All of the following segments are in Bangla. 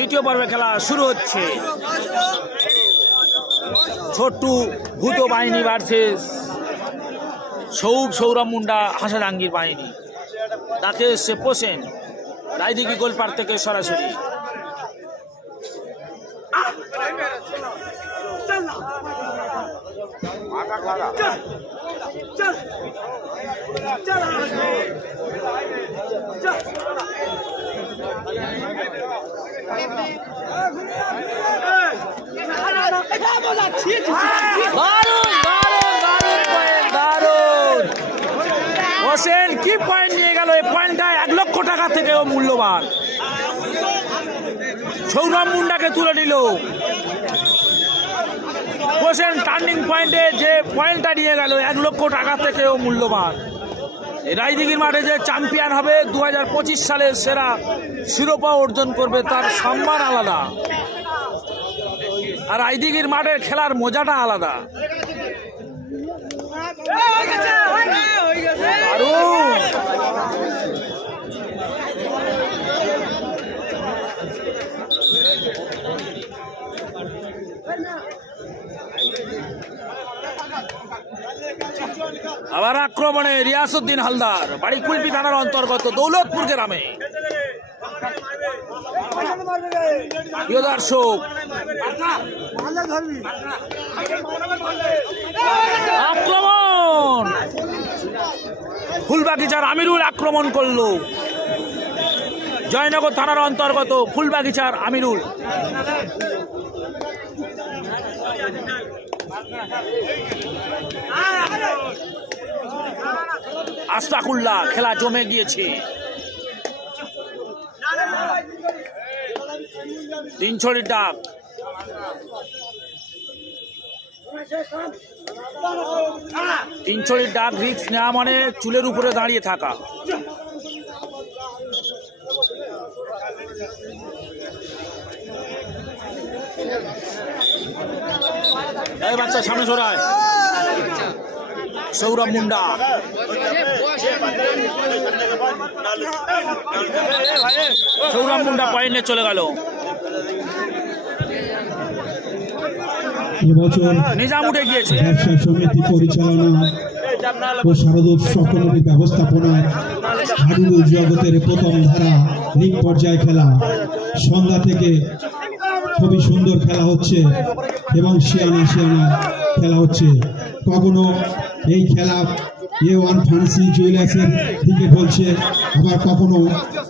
দ্বিতীয় পর্বে খেলা শুরু হচ্ছে। ছোট্টু ভূত বাহিনী ভার্সেস সৌর সৌরভ মুন্ডা হাসারাঙ্গির বাহিনী। তাকে এসছে পোষেন। রায়দিঘি গোলপার থেকে সরাসরি। দারুণ কি পয়েন্ট নিয়ে গেল? এই পয়েন্টটা এক লক্ষ টাকা থেকেও মূল্যবান। সৌরভ মুন্ডাকে তুলে নিল। হোসেন টার্নিং পয়েন্টে যে পয়েন্টটা নিয়ে গেল, এক লক্ষ টাকা থেকেও মূল্যবান। রায়দিঘির মাঠে যে চ্যাম্পিয়ন হবে দু হাজার পঁচিশ সালের সেরা শিরোপা অর্জন করবে তার সম্মান আলাদা। আর রায়দিঘির মাঠের খেলার মজাটা আলাদা। আবার আক্রমণে রিয়াসুদ্দিন হালদার, বাড়ি কুলপি থানার অন্তর্গত দৌলতপুর গ্রামে। প্রিয় দর্শক, আক্রমণ! ফুলবাগিচার আমিরুল আক্রমণ করল। জয়নগর থানার অন্তর্গত ফুলবাগিচার আমিরুল। আস্তাকুল্লা খেলা জমে গিয়েছে। তিন ছড়ির ডাক তিনছড়ির ডাক রিক্স নেওয়া মানে চুলের উপরে দাঁড়িয়ে থাকা। এই বাচ্চা, সামনে সরায়। সৌরভ মুন্ডা। সৌরভ মুন্ডা পয়েন্টে চলে গেল। উঠে গিয়েছে। ব্যবসা সমিতি পরিচালনা ও শারদোৎসব কমিটি ব্যবস্থাপনায় হাডুডু জগতের প্রথম ধারা লিগ পর্যায়ে খেলা। সন্ধ্যা থেকে খুবই সুন্দর খেলা হচ্ছে এবং শিয়ানা শিয়ানা খেলা হচ্ছে। কখনো এই খেলা এ ওয়ান ফ্যান্সি জুয়েলার্সের দিকে ঢলছে আবার কখনো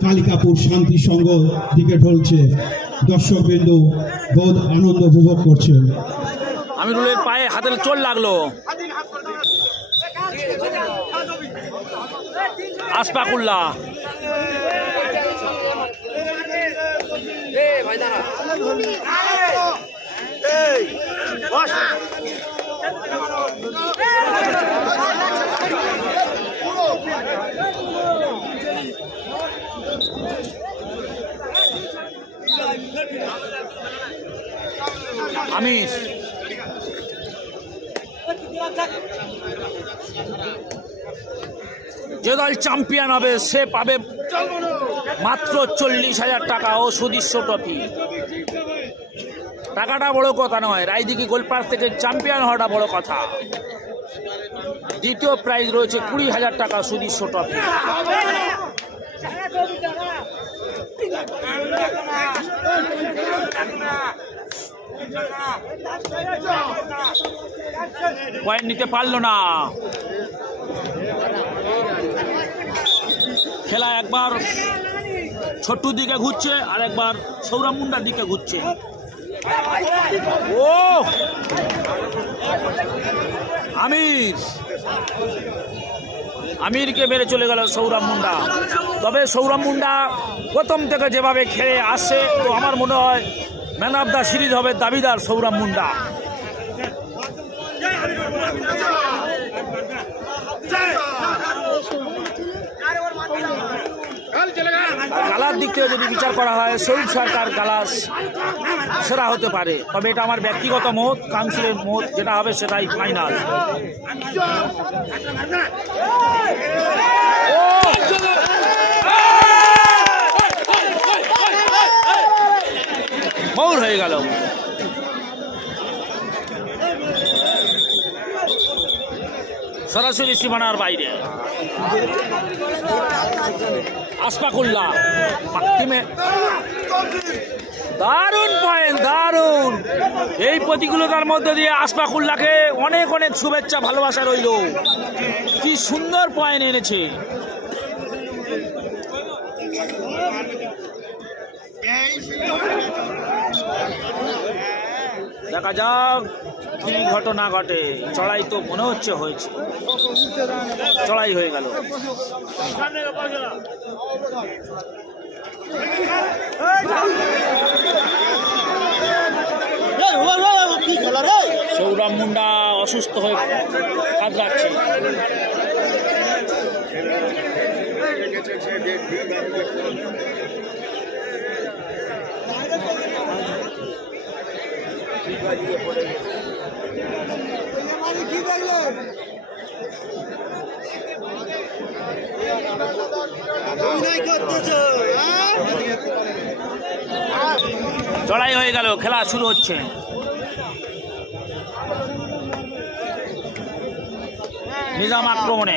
কালিকাপুর শান্তি সংঘ দিকে ঢলছে। দর্শকবৃন্দ বহুত আনন্দ উপভোগ করছেন। আমিরুলের পায়ে হাতের চোট লাগল। আসপাকুল্লা আমির যে দল চ্যাম্পিয়ন হবে, সে পাবে মাত্র চল্লিশ হাজার টাকা ও সুদৃশ্য ট্রফি। টাকাটা বড় কথা নয়, রায়দিঘি গোলপার থেকে চ্যাম্পিয়ন হওয়াটা বড় কথা। দ্বিতীয় প্রাইজ রয়েছে কুড়ি হাজার টাকা সুদৃশ্য ট্রফি। পয়েন্ট নিতে পারল না। খেলা একবার ছোট্টুর দিকে ঘুরছে, আর একবার সৌরভ মুন্ডার দিকে ঘুরছে। ও! আমির! আমিরকে মেরে চলে গেল সৌরভ মুন্ডা। তবে সৌরভ মুন্ডা প্রথম থেকে যেভাবে খেলে আসছে তো আমার মনে হয় ম্যান অফ দ্য সিরিজ হবে দাবিদার সৌরভ মুন্ডা। গালার দিক থেকে যদি বিচার করা হয় শহীদ সরকার গালাস সেরা হতে পারে। তবে এটা আমার ব্যক্তিগত মত কাউন্সিলের মত যেটা হবে সেটাই ফাইনাল ফৌর হয়ে গেল। সরাসরি সীমানার বাইরে। আসপাকুল্লা দারুণ পয়েন্ট দারুণ। এই প্রতিকূলতার মধ্যে দিয়ে আসপাকুল্লাকে অনেক অনেক শুভেচ্ছা, ভালোবাসা রইল। কি সুন্দর পয়েন্ট এনেছে। দেখা যাক কি ঘটনা ঘটে। চড়াই তো মনে হচ্ছে হয়েছে। চড়াই হয়ে গেল। সৌরভ মুন্ডা অসুস্থ হয়ে কাতরাচ্ছে চড়াই হয়ে গেল খেলা শুরু হচ্ছে। নিজাম আক্রমণে।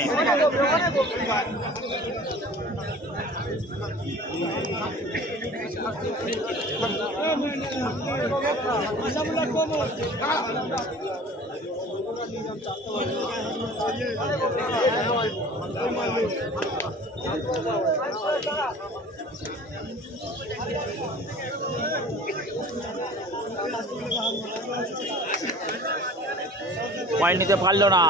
পয়েন্ট নিতে পারল না।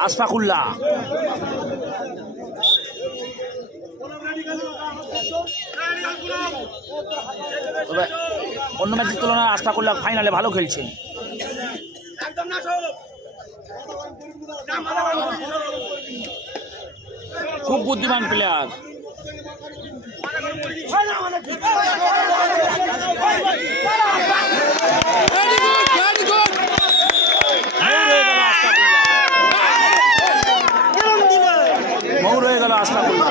আসফাকুল্লাহ তবে অন্য ম্যাচের তুলনায় আশফাকুল্লাহ ফাইনালে ভালো খেলছে খুব বুদ্ধিমান প্লেয়ার হয়ে গেল আশফাকুল্লাহ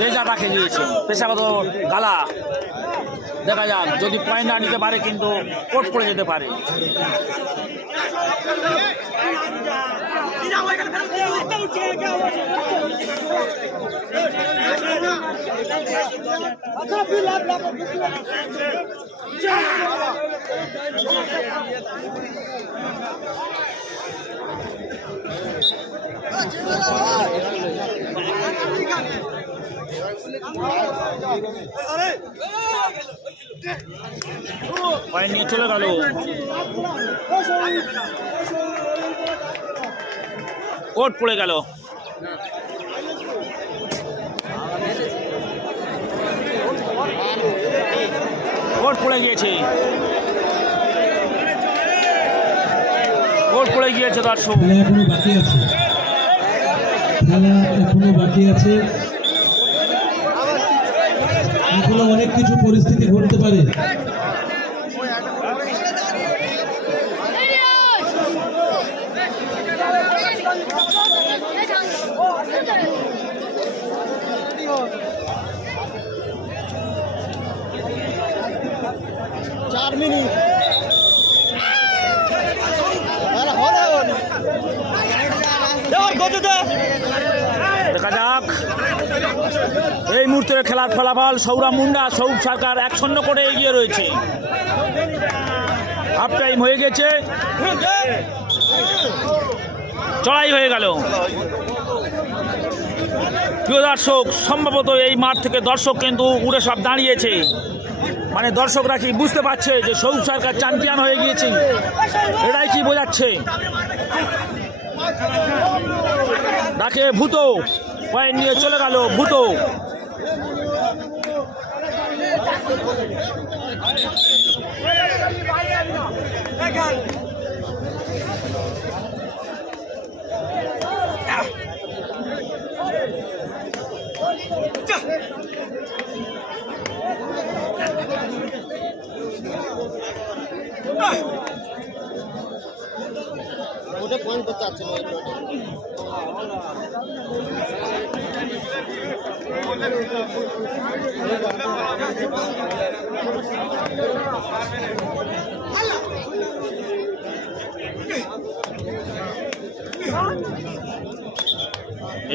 রেজা তাকে দিয়েছে। পেশাগত গালা। দেখা যাক, যদি পয়েন্ট না নিতে পারে কিন্তু কোর্ট পড়ে যেতে পারে। পয়েন্ট নিয়ে চলে গেল। কোর্ট পড়ে গেল। কোর্ট পড়ে গিয়েছে। কোর্ট পড়ে গিয়েছে দর্শক এখনও বাকি আছে। খেলা এখনও বাকি আছে। এখনও অনেক কিছু পরিস্থিতি ঘটতে পারে। চার মিনিট এই মুহূর্তের খেলার ফলাফল, সৌরভ মুন্ডা সৌর সরকার এক করে এগিয়ে রয়েছে। হাফ টাইম হয়ে গেছে। চড়াই হয়ে গেল। প্রিয় দর্শক, সম্ভবত এই মাঠ থেকে দর্শক কিন্তু উড়ে সব দাঁড়িয়েছে। মানে দর্শকরা কি বুঝতে পারছে যে সৌর সরকার চ্যাম্পিয়ন হয়ে গিয়েছে? এটাই কি বোঝাচ্ছে? ডাকে ভূত। পয়েন্ট নিয়ে চলে গেল ভূত। ওটা পয়েন্ট করতে না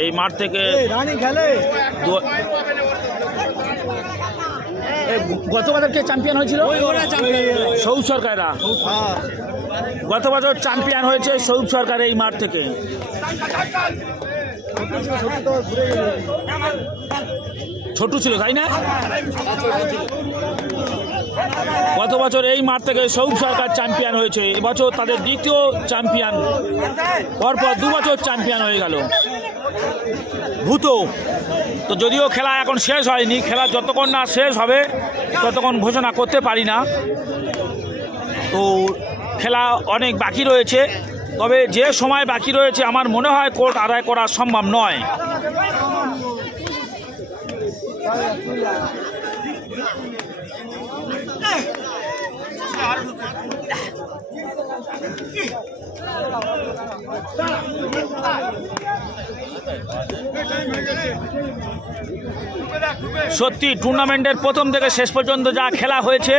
এই মাঠ থেকে রানি খেলে। দু- গত বছর কে চ্যাম্পিয়ন হয়েছিল? সৌদ সরকাররা। গত বছর চ্যাম্পিয়ন হয়েছে সৌদ সরকার এই মাঠ থেকে। ছোট ছিল তাই না? গত বছর এই মাঠ থেকে সৌদ সরকার চ্যাম্পিয়ন হয়েছে। এবছর তাদের দ্বিতীয় চ্যাম্পিয়ন পরপর দু বছর চ্যাম্পিয়ন হয়ে গেল। ভূত। তো যদিও খেলা এখন শেষ হয়নি, খেলা যতক্ষণ না শেষ হবে, ততক্ষণ ঘোষণা করতে পারি না। তো খেলা অনেক বাকি রয়েছে, তবে যে সময় বাকি রয়েছে আমার মনে হয় কোর্ট আদায় করা সম্ভব নয়। সত্যি টুর্নামেন্টের প্রথম থেকে শেষ পর্যন্ত যা খেলা হয়েছে,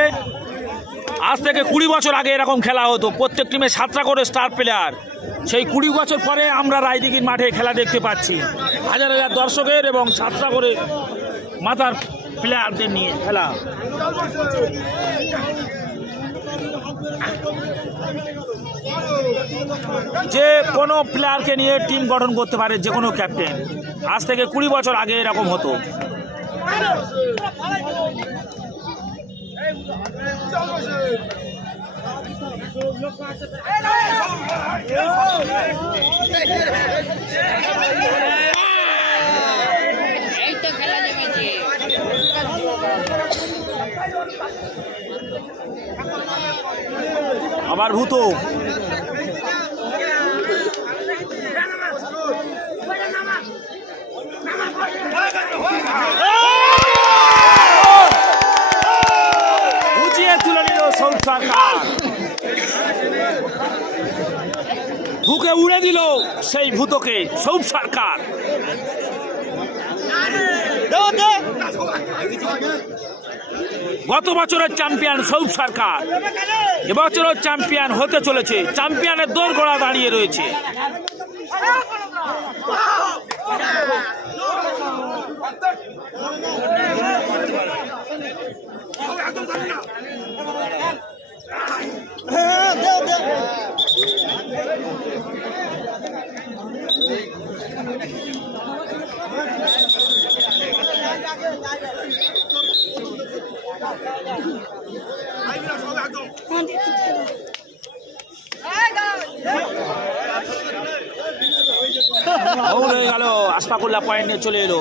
আজ থেকে কুড়ি বছর আগে এরকম খেলা হতো। প্রত্যেক টিমে সাতটা করে স্টার প্লেয়ার সেই কুড়ি বছর পরে আমরা রায়দিঘির মাঠে খেলা দেখতে পাচ্ছি। হাজার হাজার দর্শকের এবং সাতটা করে মাথার প্লেয়ারদের নিয়ে খেলা। যে কোনো প্লেয়ারকে নিয়ে টিম গঠন করতে পারে যে কোনো ক্যাপ্টেন আজ থেকে কুড়ি বছর আগে এরকম হতো এই তো খেলা জমেছে আবার ভূত। উঁচিয়ে তুলে নিল সরকার। বুকে উড়ে দিল সেই ভূতকে সৌদ সরকার। গত বছরের চ্যাম্পিয়ন সৌদ সরকার। এবছরও চ্যাম্পিয়ন হতে চলেছে। চ্যাম্পিয়নের দৌড় গোড়া দাঁড়িয়ে রয়েছে। হ্যাঁ দেও দে হয়ে গেল আসফাকুল্লাহ পয়েন্ট নিয়ে চলে এলো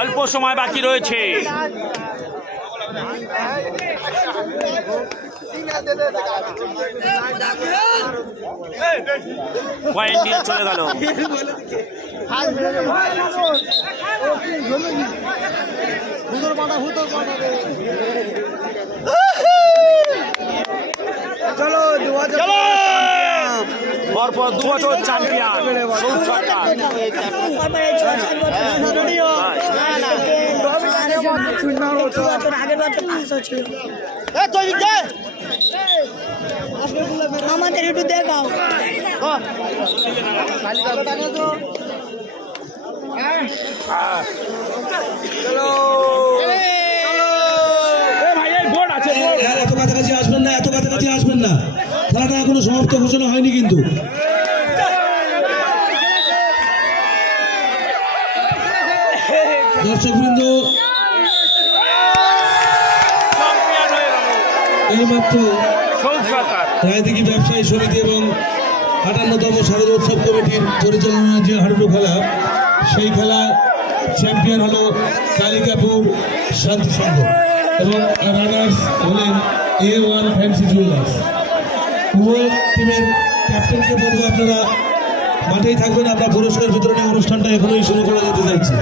অল্প সময় বাকি রয়েছে। পয়েন্ট নিয়ে চলে গেল হুদর পাটা হুদর পাটা চলো দু হাজার পরপর দু বছর চ্যাম্পিয়ন সৌদ সরকার আগের পাঁচশো ছিল আমাদের একটু দেখাও এত কাছাকাছি আসবেন না এত কাছাকাছি আসবেন না। খেলাটা এখনও সমাপ্ত ঘোষণা হয়নি কিন্তু। দর্শকবৃন্দ চ্যাম্পিয়ন সরকার রায়দিঘি ব্যবসায়ী সমিতি এবং আটান্নতম শারদোৎসব কমিটির পরিচালনায় যে হাডুডু খেলা সেই খেলায় চ্যাম্পিয়ন হলো কালিকাপুর শান্তি সংঘ এবং রানার্স হলেন এ ওয়ান ফ্যান্সি জুয়েলার্স উভয় টিমের ক্যাপ্টেনকে বলব আপনারা মাঠেই থাকবেন আমরা পুরস্কার বিতরণী অনুষ্ঠানটা এখনই শুরু করে দিতে চাইছি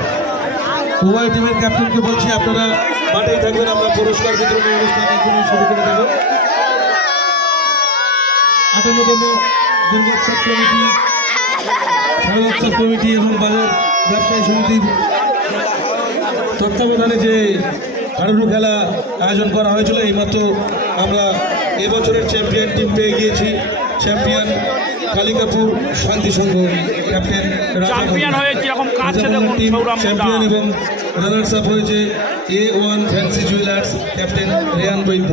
উভয় টিমের ক্যাপ্টেনকে বলছি আপনারা মাঠেই থাকবেন আমরা পুরস্কার বিতরণী অনুষ্ঠান এখনই শুরু করে দেব। আটান্নতম দুর্গোৎসব কমিটি শারদোৎসব কমিটি এবং বাজার ব্যবসায়ী সমিতির তত্ত্বাবধানে যে হাডুডু খেলা আয়োজন করা হয়েছিল এইমাত্র আমরা এবছরের চ্যাম্পিয়ন টিম পেয়ে গিয়েছি। Champion Kalikapur Shanti Sangha captain. Champion এবং রানার্স আপ হয়েছে। A one fancy jewellers captain Reyan Baidya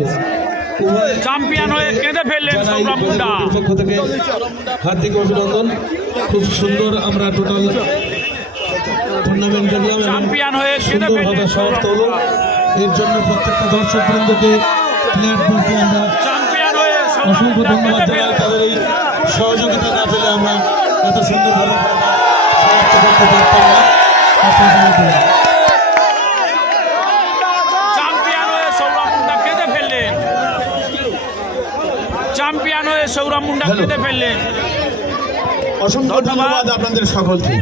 champion হয়ে কেঁদে ফেললেন সৌরভ মুন্ডা। পক্ষ থেকে হার্দিক অভিনন্দন। খুব সুন্দর আমরা টোটাল টুর্নামেন্ট এবং চ্যাম্পিয়ন হয়ে সুন্দরভাবে সমাপ্ত হলো। এর জন্য প্রত্যেকটা দর্শক বৃন্দকে প্লেয়ারদেরকে আমরা অসংখ্য ধন্যবাদ জানাই। তাদের এই সহযোগিতা না পেলে আমরা এত সুন্দরভাবে সমাপ্ত করতে পারতাম না আপনাদের চ্যাম্পিয়ন হয়ে সৌরভ মুন্ডা কেঁদে ফেললেন চ্যাম্পিয়ন হয়ে সৌরভ মুন্ডা কেটে ফেললেন। অসংখ্য ধন্যবাদ। আপনাদের সকলকে।